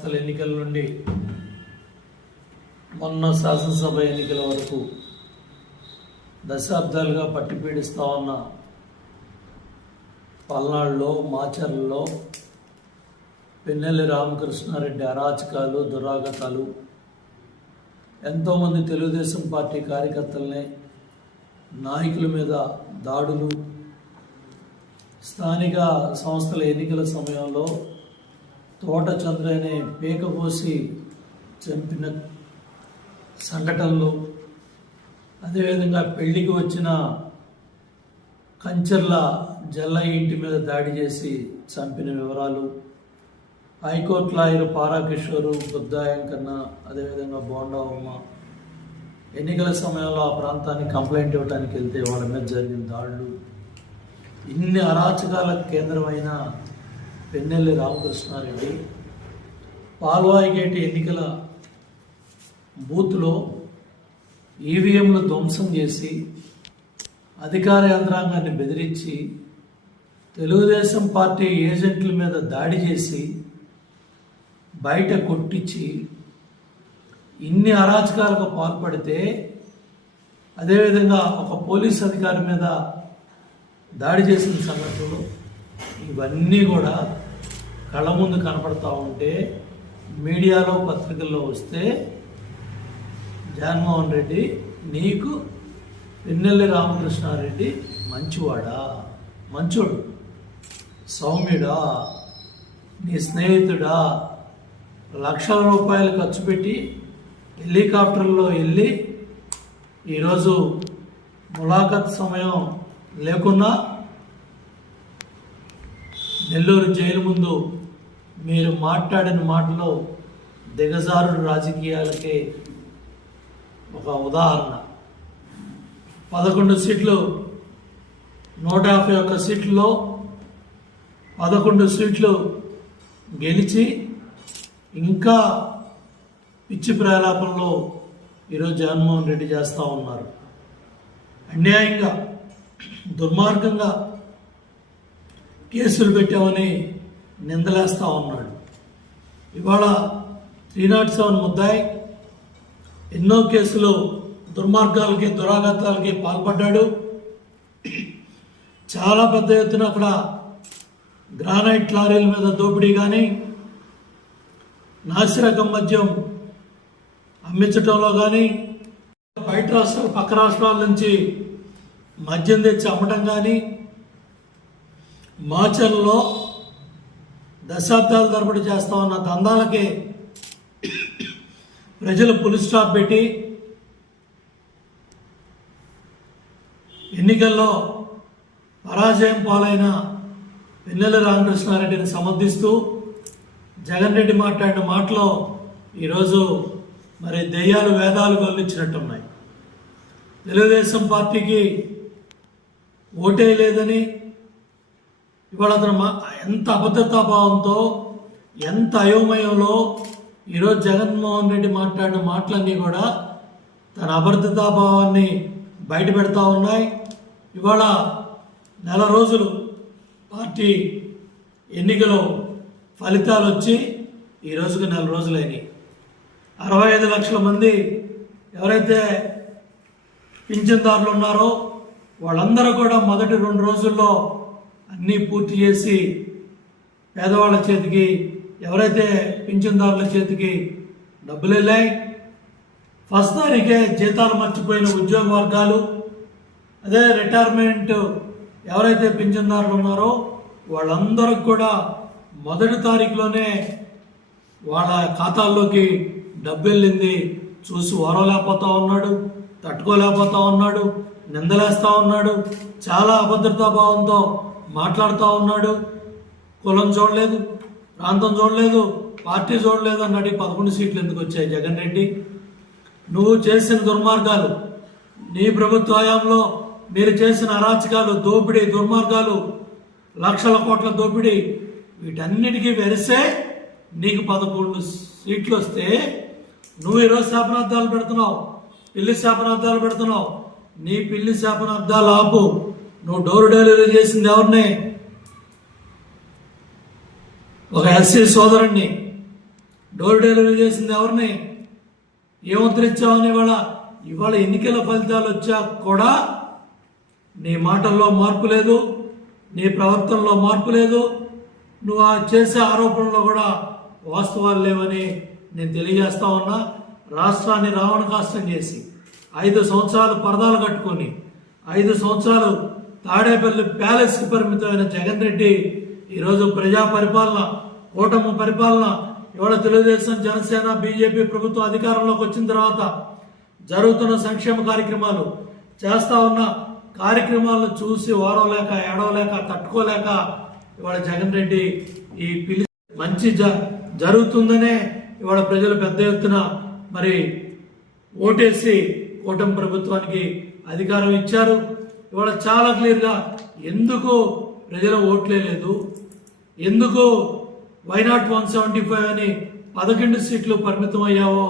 సంస్థల ఎన్నికల నుండి మొన్న శాసనసభ ఎన్నికల వరకు దశాబ్దాలుగా పట్టిపీడిస్తూ ఉన్న పల్నాడులో మాచర్లలో పిన్నెల్లి రామకృష్ణారెడ్డి అరాచకాలు దురాగతాలు ఎంతోమంది తెలుగుదేశం పార్టీ కార్యకర్తల్ని నాయకుల మీద దాడులు స్థానిక సంస్థల ఎన్నికల సమయంలో తోట చంద్రనే పేకపోసి పోసి చంపిన సంఘటనలు అదేవిధంగా పెళ్ళికి వచ్చిన కంచర్ల జల్ల ఇంటి మీద దాడి చేసి చంపిన వివరాలు హైకోర్టు లాయర్ పారాకిషోరు బుద్ధాయంకన్న అదేవిధంగా బోండా ఉమ్మ ఎన్నికల సమయంలో ఆ ప్రాంతానికి కంప్లైంట్ ఇవ్వడానికి వెళ్తే వాళ్ళ మీద జరిగిన దాడులు. ఇన్ని అరాచకాల కేంద్రమైన పెన్నెల్లి రామకృష్ణారెడ్డి పాల్వాయిగేటి ఎన్నికల బూత్లో ఈవీఎంలు ధ్వంసం చేసి అధికార యంత్రాంగాన్ని బెదిరించి తెలుగుదేశం పార్టీ ఏజెంట్ల మీద దాడి చేసి బయట కొట్టించి ఇన్ని అరాచకాలకు పాల్పడితే అదేవిధంగా ఒక పోలీస్ అధికారి మీద దాడి చేసిన సంఘటనలు ఇవన్నీ కూడా కళ్ళ ముందు కనపడతా ఉంటే మీడియాలో పత్రికల్లో వస్తే జగన్మోహన్ రెడ్డి నీకు పిన్నెల్లి రామకృష్ణారెడ్డి మంచివాడా? మంచోడు. సౌమ్యుడా? నీ స్నేహితుడా? లక్షల రూపాయలు ఖర్చు పెట్టి హెలికాప్టర్లో వెళ్ళి ఈరోజు ములాఖత్ సమయం లేకున్నా నెల్లూరు జైలు ముందు మీరు మాట్లాడిన మాటలో దిగజారుడు రాజకీయాలకే ఒక ఉదాహరణ. పదకొండు సీట్లు నూట యాభై ఒక్క సీట్లలో పదకొండు సీట్లు గెలిచి ఇంకా పిచ్చి ప్రలాపంలో ఈరోజు జగన్మోహన్ రెడ్డి చేస్తూ ఉన్నారు. అన్యాయంగా దుర్మార్గంగా కేసులు పెట్టామని నిందలేస్తూ ఉన్నాడు. ఇవాళ త్రీ నాట్ సెవెన్ ముద్దాయి ఎన్నో కేసులు దుర్మార్గాలకి దురాఘాతాలకి పాల్పడ్డాడు. చాలా పెద్ద ఎత్తున అక్కడ గ్రానైట్ లారీల మీద దోపిడీ కానీ నాసిరకం మద్యం అమ్మించటంలో కానీ బయట రాష్ట్రాలు పక్క రాష్ట్రాల నుంచి మద్యం తెచ్చి అమ్మటం కానీ మాచల్లో దశాబ్దాల తరబడి చేస్తా ఉన్న దందాలకి ప్రజలు పులి స్టాప్ పెట్టి ఎన్నికల్లో పరాజయం పాలైన పిన్నెల రామకృష్ణారెడ్డిని సమర్థిస్తూ జగన్ రెడ్డి మాట్లాడిన మాటలో ఈరోజు మరి దెయ్యాలు వేదాలు గొల్లించినట్టున్నాయి తెలుగుదేశం పార్టీకి ఓటే లేదని ఇవాళ అతను మా ఎంత అభద్రతాభావంతో ఎంత అయోమయంలో ఈరోజు జగన్మోహన్ రెడ్డి మాట్లాడిన మాటలన్నీ కూడా తన అభద్రతాభావాన్ని బయట పెడతా ఉన్నాయి. ఇవాళ నెల రోజులు పార్టీ ఎన్నికలు ఫలితాలు వచ్చి ఈ రోజుకి నెల రోజులైనవి అరవై ఐదు లక్షల మంది ఎవరైతే పింఛన్దారులు ఉన్నారో వాళ్ళందరూ కూడా మొదటి రెండు రోజుల్లో అన్నీ పూర్తి చేసి పేదవాళ్ళ చేతికి ఎవరైతే పింఛన్దారుల చేతికి డబ్బులు వెళ్ళాయి ఫస్ట్ తారీఖే జీతాలు మర్చిపోయిన ఉద్యోగ వర్గాలు అదే రిటైర్మెంట్ ఎవరైతే పింఛన్దారులు ఉన్నారో వాళ్ళందరికి కూడా మొదటి తారీఖులోనే వాళ్ళ ఖాతాల్లోకి డబ్బు వెళ్ళింది. చూసి ఓరలేకపోతా ఉన్నాడు తట్టుకోలేకపోతా ఉన్నాడు నిందలేస్తా ఉన్నాడు చాలా అభద్రతా భావంతో మాట్లాడుతూ ఉన్నాడు. కులం చూడలేదు ప్రాంతం చూడలేదు పార్టీ చూడలేదు అన్నాడు. ఈ పదకొండు సీట్లు ఎందుకు వచ్చాయి జగన్ రెడ్డి? నువ్వు చేసిన దుర్మార్గాలు నీ ప్రభుత్వ హయాంలో మీరు చేసిన అరాచకాలు దోపిడీ దుర్మార్గాలు లక్షల కోట్ల దోపిడీ వీటన్నిటికీ వెరిసే నీకు పదకొండు సీట్లు వస్తే నువ్వు ఈరోజు శాపనార్థాలు పెడుతున్నావు పిల్లి శాపనార్థాలు పెడుతున్నావు నీ పిల్లి శాపనార్థాలు ఆపు. నువ్వు డోర్ డెలివరీ చేసింది ఎవరిని? ఒక ఎస్సీ సోదరుణ్ణి. డోర్ డెలివరీ చేసింది ఎవరిని? ఏ ఇవాళ ఇవాళ ఎన్నికల ఫలితాలు వచ్చా కూడా నీ మాటల్లో మార్పు లేదు నీ ప్రవర్తనలో మార్పు లేదు. నువ్వు ఆ చేసే ఆరోపణలో కూడా వాస్తవాలు లేవని నేను తెలియజేస్తా ఉన్నా. రాష్ట్రాన్ని రావణ కాష్టం చేసి ఐదు సంవత్సరాలు పరదాలు కట్టుకొని ఐదు సంవత్సరాలు తాడేపల్లి ప్యాలెస్కి పరిమితమైన జగన్ రెడ్డి ఈరోజు ప్రజా పరిపాలన కూటమి పరిపాలన ఇవాళ తెలుగుదేశం జనసేన బీజేపీ ప్రభుత్వం అధికారంలోకి వచ్చిన తర్వాత జరుగుతున్న సంక్షేమ కార్యక్రమాలు చేస్తా ఉన్న కార్యక్రమాలను చూసి ఓడవలేక ఏడవలేక తట్టుకోలేక ఇవాళ జగన్ రెడ్డి ఈ పిలి మంచి జ జరుగుతుందనే ఇవాళ ప్రజలు పెద్ద ఎత్తున మరి ఓటేసి కూటమి ప్రభుత్వానికి అధికారం ఇచ్చారు. ఇవాళ చాలా క్లియర్గా ఎందుకు ప్రజల ఓట్లే లేదు. ఎందుకు వైనాట్ వన్ సెవెంటీ ఫైవ్ అని పదకొండు సీట్లు పరిమితం అయ్యావో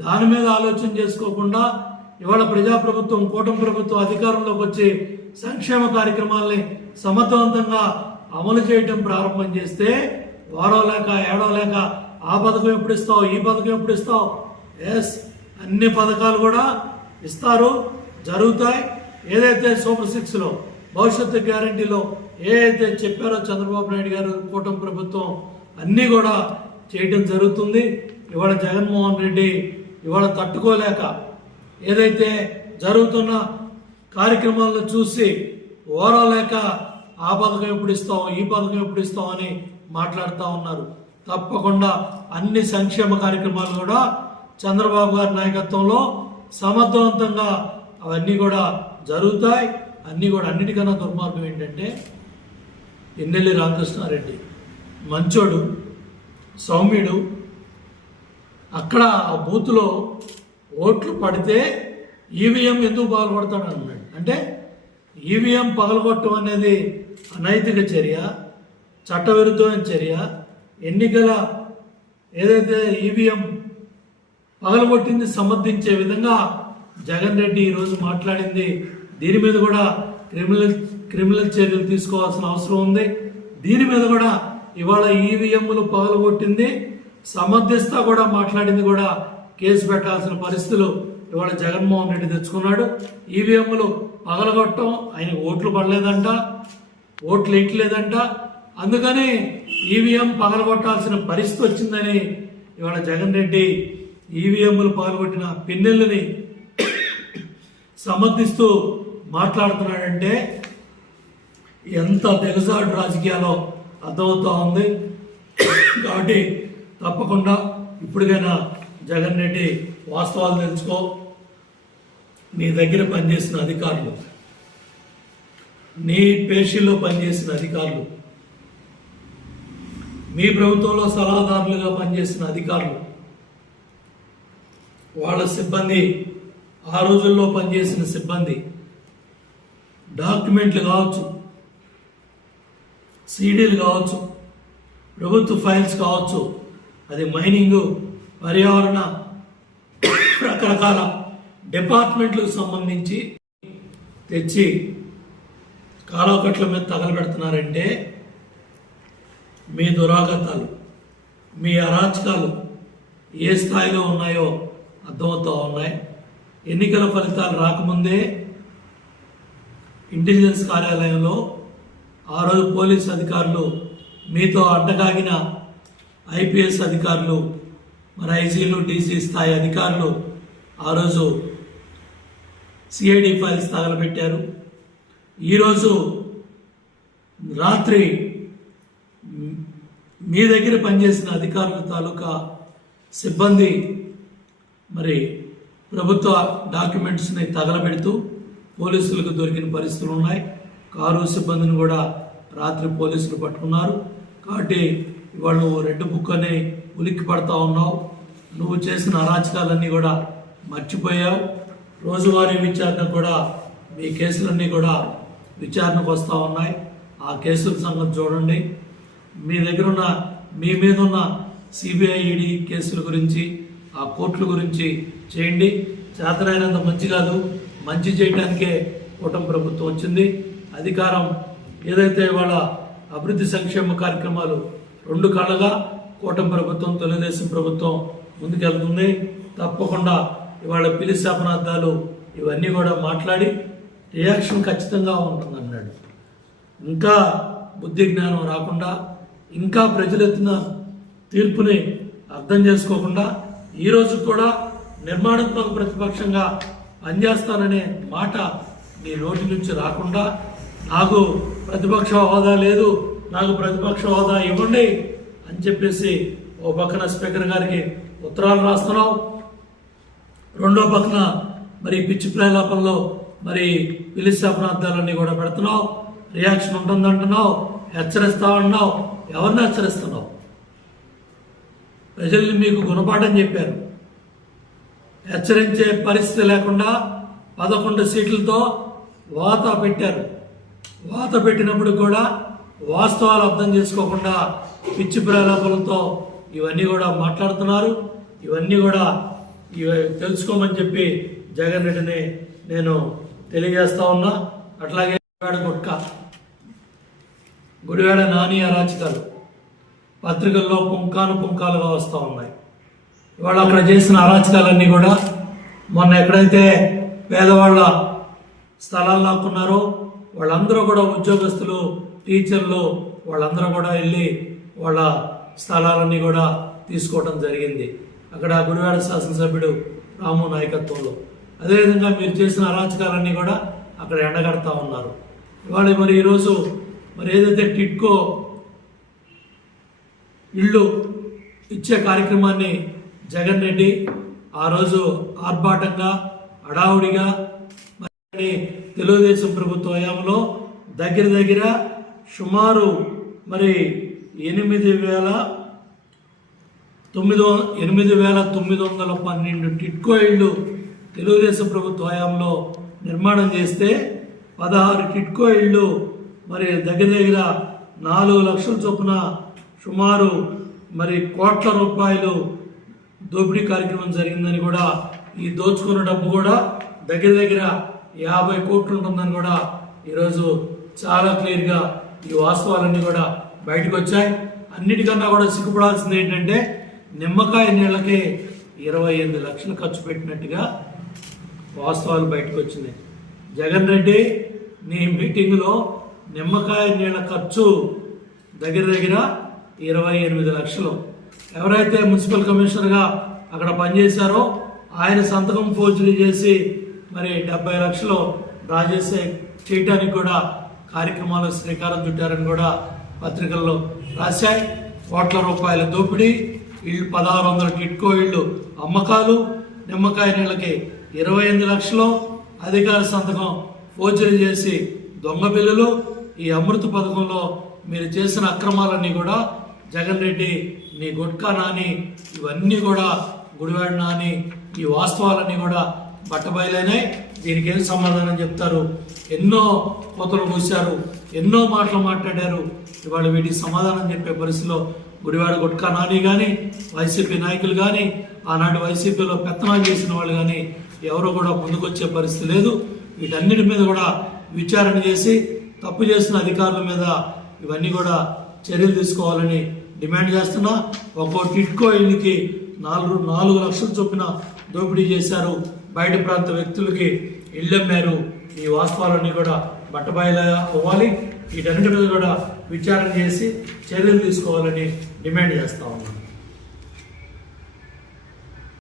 దాని మీద ఆలోచన చేసుకోకుండా ఇవాళ ప్రజాప్రభుత్వం కూటమి ప్రభుత్వం అధికారంలోకి వచ్చి సంక్షేమ కార్యక్రమాల్ని సమర్థవంతంగా అమలు చేయటం ప్రారంభం చేస్తే వారో లేక ఏడో లేక ఆ పథకం ఎప్పుడు ఇస్తావు ఈ పథకం ఎప్పుడు ఇస్తావు? ఎస్ అన్ని పథకాలు కూడా ఇస్తారు జరుగుతాయి. ఏదైతే సూపర్ సిక్స్లో భవిష్యత్తు గ్యారంటీలో ఏదైతే చెప్పారో చంద్రబాబు నాయుడు గారు కూటమి ప్రభుత్వం అన్నీ కూడా చేయటం జరుగుతుంది. ఇవాళ జగన్మోహన్ రెడ్డి ఇవాళ తట్టుకోలేక ఏదైతే జరుగుతున్న కార్యక్రమాలను చూసి ఓరలేక ఆ పథకం ఎప్పుడు ఇస్తాం ఈ పథకం ఎప్పుడు ఇస్తాం అని మాట్లాడుతూ ఉన్నారు. తప్పకుండా అన్ని సంక్షేమ కార్యక్రమాలు కూడా చంద్రబాబు గారి నాయకత్వంలో సమర్థవంతంగా అవన్నీ కూడా జరుగుతాయి. అన్నీ కూడా అన్నిటికన్నా దుర్మార్గం ఏంటంటే ఎన్నెల్లి రామకృష్ణారెడ్డి. మంచోడు సౌమ్యుడు అక్కడ ఆ బూత్లో ఓట్లు పడితే ఈవీఎం ఎందుకు పగలగొడతాడు అన్నాడు. అంటే ఈవీఎం పగలగొట్టడం అనేది అనైతిక చర్య చట్టవిరుద్ధమైన చర్య. ఎన్నికల ఏదైతే ఈవీఎం పగలగొట్టింది సమర్థించే విధంగా జగన్ రెడ్డి ఈరోజు మాట్లాడింది. దీని మీద కూడా క్రిమినల్ క్రిమినల్ చర్యలు తీసుకోవాల్సిన అవసరం ఉంది. దీని మీద కూడా ఇవాళ ఈవీఎంలు పగలగొట్టింది. సమర్థిస్తా కూడా మాట్లాడింది కూడా కేసు పెట్టాల్సిన పరిస్థితులు ఇవాళ జగన్మోహన్ రెడ్డి తెచ్చుకున్నాడు. ఈవీఎంలు పగలగొట్టడం ఆయన ఓట్లు పడలేదంట ఓట్లు వేయట్లేదంట అందుకని ఈవీఎం పగలగొట్టాల్సిన పరిస్థితి వచ్చిందని ఇవాళ జగన్ రెడ్డి ఈవీఎంలు పాల్గొట్టిన పిన్నెల్లని సమర్థిస్తూ మాట్లాడుతున్నాడంటే ఎంత తెగసాడు రాజకీయాల్లో అర్థమవుతా ఉంది. కాబట్టి తప్పకుండా ఇప్పటికైనా జగన్ రెడ్డి వాస్తవాలు తెలుసుకో. నీ దగ్గర పనిచేసిన అధికారులు నీ పేషీల్లో పనిచేసిన అధికారులు మీ ప్రభుత్వంలో సలహాదారులుగా పనిచేసిన అధికారులు వాళ్ళ సిబ్బంది ఆ రోజుల్లో పనిచేసిన సిబ్బంది డాక్యుమెంట్లు కావచ్చు సీడీలు కావచ్చు ప్రభుత్వ ఫైల్స్ కావచ్చు అది మైనింగ్ పర్యావరణ రకరకాల డిపార్ట్మెంట్లకు సంబంధించి తెచ్చి కాలవకట్ల మీద తగలబెడుతున్నారంటే మీ దురాగతాలు మీ అరాచకాలు ఏ స్థాయిలో ఉన్నాయో అర్థమవుతూ ఉన్నాయి. ఎన్నికల ఫలితాలు రాకముందే ఇంటెలిజెన్స్ కార్యాలయంలో ఆ రోజు పోలీస్ అధికారులు మీతో అడ్డగాగిన ఐపీఎస్ అధికారులు మరి ఐసీలు డీసీ స్థాయి అధికారులు ఆ రోజు సిఐడి ఫైల్స్ తగలబెట్టారు. ఈరోజు రాత్రి మీ దగ్గర పనిచేసిన అధికారుల తాలూకా సిబ్బంది మరి ప్రభుత్వ డాక్యుమెంట్స్ని తగలబెడుతూ పోలీసులకు దొరికిన పరిస్థితులు ఉన్నాయి. కారు సిబ్బందిని కూడా రాత్రి పోలీసులు పట్టుకున్నారు. కాబట్టి ఇవాళ నువ్వు రెడ్ బుక్ అని ఉలిక్కి పడతా ఉన్నావు. నువ్వు చేసిన అరాచకాలన్నీ కూడా మర్చిపోయావు. రోజువారీ విచారణ కూడా మీ కేసులన్నీ కూడా విచారణకు వస్తూ ఉన్నాయి. ఆ కేసుల సంగతి చూడండి. మీ దగ్గర ఉన్న మీ మీద ఉన్న సిబిఐ ఈడీ కేసుల గురించి ఆ కోర్టుల గురించి చేయండి. చేతనైనంత మంచి కాదు. మంచి చేయడానికే కూటమి ప్రభుత్వం వచ్చింది. అధికారం ఏదైతే ఇవాళ అభివృద్ధి సంక్షేమ కార్యక్రమాలు రెండు కళ్ళగా కూటమి ప్రభుత్వం తెలుగుదేశం ప్రభుత్వం ముందుకెళ్తుంది. తప్పకుండా ఇవాళ పిలిశాపనార్థాలు ఇవన్నీ కూడా మాట్లాడి రియాక్షన్ ఖచ్చితంగా ఉంటుందన్నాడు. ఇంకా బుద్ధి జ్ఞానం రాకుండా ఇంకా ప్రజలెత్తిన తీర్పుని అర్థం చేసుకోకుండా ఈరోజు కూడా నిర్మాణాత్మక ప్రతిపక్షంగా పనిచేస్తాననే మాట నీ నోటి నుంచి రాకుండా నాకు ప్రతిపక్ష హోదా లేదు నాకు ప్రతిపక్ష హోదా ఇవ్వండి అని చెప్పేసి ఓ పక్కన స్పీకర్ గారికి ఉత్తరాలు రాస్తున్నావు రెండో పక్కన మరి పిచ్చి ప్రలాపంలో మరి పిలిచి ప్రాంతాలన్నీ కూడా పెడుతున్నావు రియాక్షన్ ఉంటుందంటున్నావు హెచ్చరిస్తావు అంటున్నావు ఎవరిని హెచ్చరిస్తున్నావు ప్రజల్ని మీకు గుణపాఠం చెప్పారు. హెచ్చరించే పరిస్థితి లేకుండా పదకొండు సీట్లతో వాత పెట్టారు. వాత పెట్టినప్పుడు కూడా వాస్తవాలు అర్థం చేసుకోకుండా పిచ్చి ప్రలాపాలతో ఇవన్నీ కూడా మాట్లాడుతున్నారు. ఇవన్నీ కూడా ఇవి తెలుసుకోమని చెప్పి జగన్ రెడ్డిని నేను తెలియజేస్తా ఉన్నా. అట్లాగే గుడివాడ గుట్క. గుడివాడ నాని అరాచకాలు. పత్రికల్లో పుంకాను పుంకాలుగా వస్తూ ఉన్నాయి. ఇవాళ అక్కడ చేసిన అరాచకాలన్నీ కూడా మొన్న ఎక్కడైతే పేదవాళ్ళ స్థలాలు లాక్కున్నారో వాళ్ళందరూ కూడా ఉద్యోగస్తులు టీచర్లు వాళ్ళందరూ కూడా వెళ్ళి వాళ్ళ స్థలాలన్నీ కూడా తీసుకోవడం జరిగింది. అక్కడ గుడివాడ శాసనసభ్యుడు రాము నాయకత్వంలో. అదేవిధంగా మీరు చేసిన అరాచకాలన్నీ కూడా అక్కడ ఎండగడతా ఉన్నారు. ఇవాళ మరి ఈరోజు మరి ఏదైతే టిట్కో ఇళ్ళు ఇచ్చే కార్యక్రమాన్ని జగన్ రెడ్డి ఆ రోజు ఆర్భాటంగా హడావుడిగా మరి తెలుగుదేశం ప్రభుత్వ హయాంలో దగ్గర దగ్గర సుమారు మరి ఎనిమిది వేల తొమ్మిది వం- ఎనిమిది వేల తొమ్మిది వందల పన్నెండు టిట్కో ఇళ్ళు తెలుగుదేశం ప్రభుత్వ హయాంలో నిర్మాణం చేస్తే పదహారు టిట్కో ఇళ్ళు మరి దగ్గర దగ్గర నాలుగు లక్షల చొప్పున సుమారు మరి కోట్ల రూపాయలు దోపిడీ కార్యక్రమం జరిగిందని కూడా ఈ దోచుకున్న డబ్బు కూడా దగ్గర దగ్గర యాభై కోట్లు ఉంటుందని కూడా ఈరోజు చాలా క్లియర్గా ఈ వాస్తవాలన్నీ కూడా బయటకు వచ్చాయి. అన్నిటికన్నా కూడా సిగ్గుపడాల్సింది ఏంటంటే నిమ్మకాయ నీళ్ళకే ఇరవై ఎనిమిది లక్షలు ఖర్చు పెట్టినట్టుగా వాస్తవాలు బయటకు వచ్చినాయి. జగన్ రెడ్డి నీ మీటింగ్లో నిమ్మకాయ నీళ్ళ ఖర్చు దగ్గర దగ్గర ఇరవై ఎనిమిది లక్షలు. ఎవరైతే మున్సిపల్ కమిషనర్గా అక్కడ పనిచేశారో ఆయన సంతకం ఫోర్జరీ చేసి మరి డెబ్బై లక్షలు డ్రా చేసే చేయటానికి కూడా కార్యక్రమాలు శ్రీకారం చుట్టారని కూడా పత్రికల్లో రాశాయి. కోట్ల రూపాయల దోపిడీ ఇళ్ళు పదహారు వందల కిట్కో ఇళ్ళు అమ్మకాలు నిమ్మకాయ నీళ్ళకి ఇరవై ఎనిమిది లక్షలు అధికార సంతకం ఫోర్జరీ చేసి దొంగ బిల్లులు ఈ అమృత పథకంలో మీరు చేసిన అక్రమాలన్నీ కూడా జగన్ రెడ్డి నీ గుట్కా నాని ఇవన్నీ కూడా గుడివాడ నాని ఈ వాస్తవాలన్నీ కూడా బట్టబయలైనాయి దీనికి ఏం సమాధానం చెప్తారు? ఎన్నో కోతలు మూశారు ఎన్నో మాటలు మాట్లాడారు. ఇవాళ వీటికి సమాధానం చెప్పే పరిస్థితిలో గుడివాడ గుట్కా నాని కానీ వైసీపీ నాయకులు కానీ ఆనాటి వైసీపీలో పెత్తనాలు చేసిన వాళ్ళు కానీ ఎవరు కూడా ముందుకొచ్చే పరిస్థితి లేదు. వీటన్నిటి మీద కూడా విచారణ చేసి తప్పు చేసిన అధికారుల మీద ఇవన్నీ కూడా చర్యలు తీసుకోవాలని డిమాండ్ చేస్తున్నా. ఒక్కో టిట్కో ఇల్లుకి నాలుగు నాలుగు లక్షల చొప్పున దోపిడీ చేశారు. బయట ప్రాంత వ్యక్తులకి ఇళ్ళమ్మారు ఈ వాస్తవాలన్నీ కూడా బట్టబయలు అవ్వాలి. వీటన్నిటి మీద కూడా విచారణ చేసి చర్యలు తీసుకోవాలని డిమాండ్ చేస్తా ఉన్నాను